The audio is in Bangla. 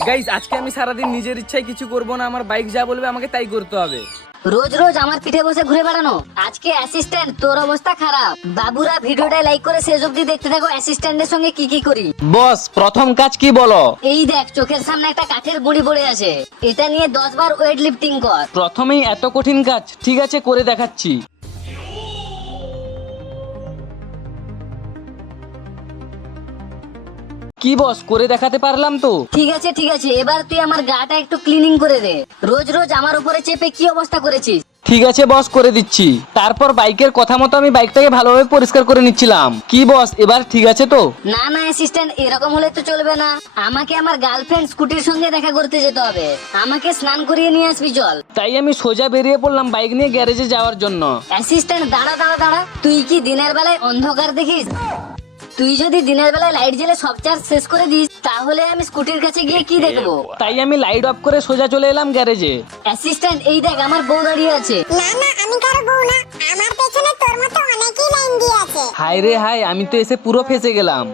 গাইস আজকে আমি সারাদিন নিজের ইচ্ছায় কিছু করব না, আমার বাইক যা বলবে আমাকে তাই করতে হবে। রোজ রোজ আমার পিঠে বসে ঘুরে বেড়ানো। আজকে অ্যাসিস্ট্যান্ট তোর অবস্থা খারাপ। বাবুরা ভিডিওটা লাইক করে শেষ অবধি দেখতে থাকো অ্যাসিস্ট্যান্টের সঙ্গে কি কি করি। বস প্রথম কাজ কি বলো? এই দেখ চোখের সামনে একটা কাঠের গুঁড়ি পড়ে আছে, এটা নিয়ে 10 বার ওয়েট লিফটিং কর। প্রথমেই এত কঠিন কাজ? ঠিক আছে করে দেখাচ্ছি। কি বস করে দেখাতে পারলাম তো? ঠিক আছে ঠিক আছে, এবার তুই আমার গাটা একটু ক্লিনিং করে দে। রোজ রোজ আমার উপরে চেপে কি অবস্থা করেছিস। ঠিক আছে বস করে দিচ্ছি। তারপর বাইকের কথা মতো আমি বাইকটাকে ভালোভাবে পরিষ্কার করে নিচ্ছিলাম। কি বস এবার ঠিক আছে তো? না না অ্যাসিস্ট্যান্ট, এরকম হলে তো চলবে না। আমাকে আমার গার্লফ্রেন্ড স্কুটির সঙ্গে দেখা করতে যেতে হবে। আমাকে স্নান করিয়ে নিয়ে আসবি চল। তাই আমি সোজা বেরিয়ে পড়লাম বাইক নিয়ে গ্যারেজে যাওয়ার জন্য। অ্যাসিস্ট্যান্ট দাঁড়া দাঁড়া দাঁড়া, তুই কি দিনের বেলায় অন্ধকার দেখিস? তুই যদি দিনের বেলায় লাইট জ্বেলে সব চার্জ শেষ করে দিস তাহলে আমি স্কুটির কাছে গিয়ে কি দেখবো। তাই আমি লাইট অফ করে সোজা চলে এলাম গ্যারেজে। অ্যাসিস্ট্যান্ট এই দেখ আমার বউ দাঁড়িয়ে আছে। না না, আমি কারো বউ না, আমার পেছনে তোর মতো অনেকেই লাইন দিয়ে আছে। হায় রে হায়, আমি তো এসে পুরো ফেঁসে গেলাম।